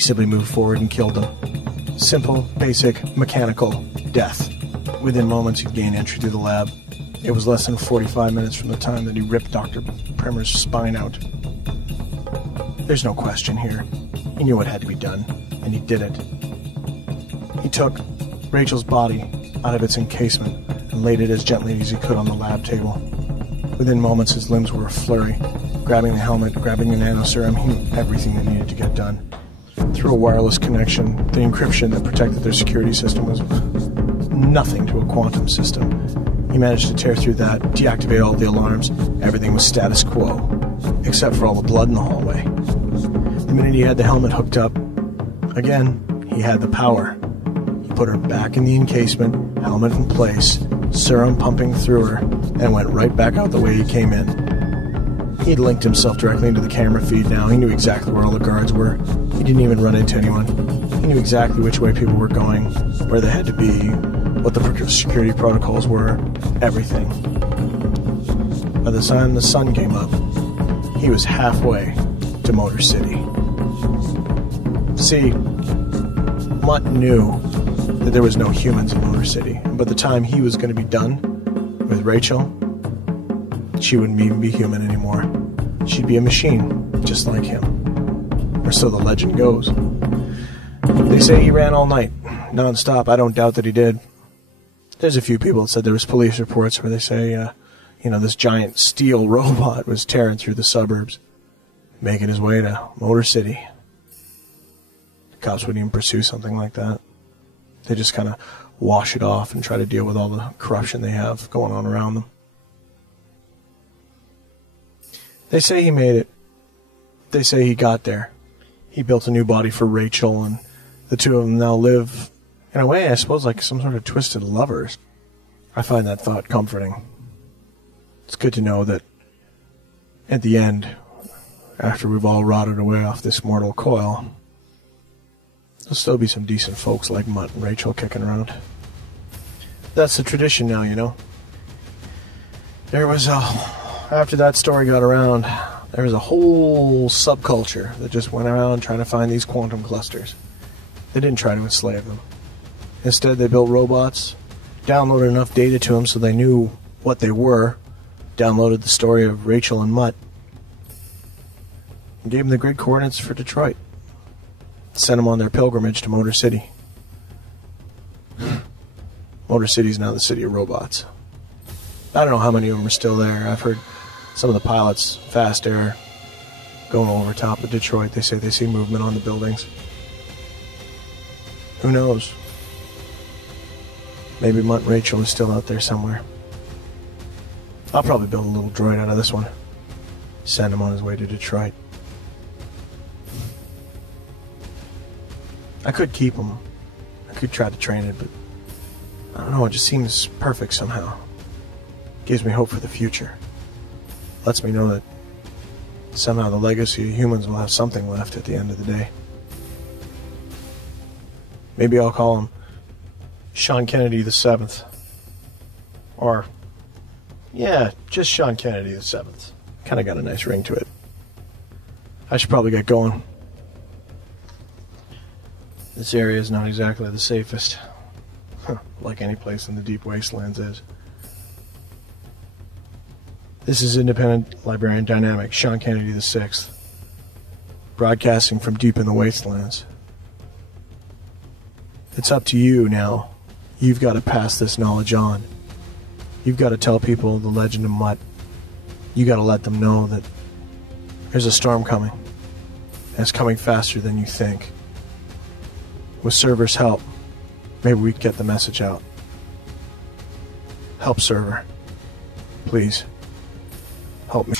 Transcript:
He simply moved forward and killed them. Simple, basic, mechanical death. Within moments, he'd gain entry to the lab. It was less than 45 minutes from the time that he ripped Dr. Primer's spine out. There's no question here. He knew what had to be done, and he did it. He took Rachel's body out of its encasement and laid it as gently as he could on the lab table. Within moments, his limbs were a flurry. Grabbing the helmet, grabbing the nanoserum, he knew everything that needed to get done. Through a wireless connection, the encryption that protected their security system was nothing to a quantum system. He managed to tear through that, deactivate all the alarms. Everything was status quo, except for all the blood in the hallway. The minute he had the helmet hooked up, again, he had the power. He put her back in the encasement, helmet in place, serum pumping through her, and went right back out the way he came in. He'd linked himself directly into the camera feed now. He knew exactly where all the guards were. He didn't even run into anyone. He knew exactly which way people were going, where they had to be, what the security protocols were, everything. By the time the sun came up, he was halfway to Motor City. See, Mutt knew that there was no humans in Motor City, and by the time he was going to be done with Rachel, she wouldn't even be human anymore. She'd be a machine, just like him. Or so the legend goes. They say he ran all night, non-stop. I don't doubt that he did. There's a few people that said there was police reports where they say, this giant steel robot was tearing through the suburbs, making his way to Motor City. The cops wouldn't even pursue something like that. They just kind of wash it off and try to deal with all the corruption they have going on around them. They say he made it. They say he got there. He built a new body for Rachel, and the two of them now live, in a way, I suppose, like some sort of twisted lovers. I find that thought comforting. It's good to know that at the end, after we've all rotted away off this mortal coil, there'll still be some decent folks like Mutt and Rachel kicking around. That's the tradition now, you know. There was after that story got around, there was a whole subculture that just went around trying to find these quantum clusters. They didn't try to enslave them. Instead, they built robots, downloaded enough data to them so they knew what they were, downloaded the story of Rachel and Mutt, and gave them the grid coordinates for Detroit. Sent them on their pilgrimage to Motor City. Motor City is now the city of robots. I don't know how many of them are still there. I've heard some of the pilots, fast air, going over top of Detroit. They say they see movement on the buildings. Who knows? Maybe Mutt and Rachel is still out there somewhere. I'll probably build a little droid out of this one. Send him on his way to Detroit. I could keep him. I could try to train it, but I don't know, it just seems perfect somehow. Gives me hope for the future. Lets me know that somehow the legacy of humans will have something left at the end of the day. Maybe I'll call him Sean Kennedy the 7th. Or, yeah, just Sean Kennedy the 7th. Kind of got a nice ring to it. I should probably get going. This area is not exactly the safest. Like any place in the deep wastelands is. This is Independent Librarian Dynamic, Sean Kennedy the 6th. Broadcasting from deep in the wastelands. It's up to you now. You've got to pass this knowledge on. You've got to tell people the legend of Mutt. You got to let them know that there's a storm coming. And it's coming faster than you think. With server's help, maybe we can get the message out. Help server. Please. Help me.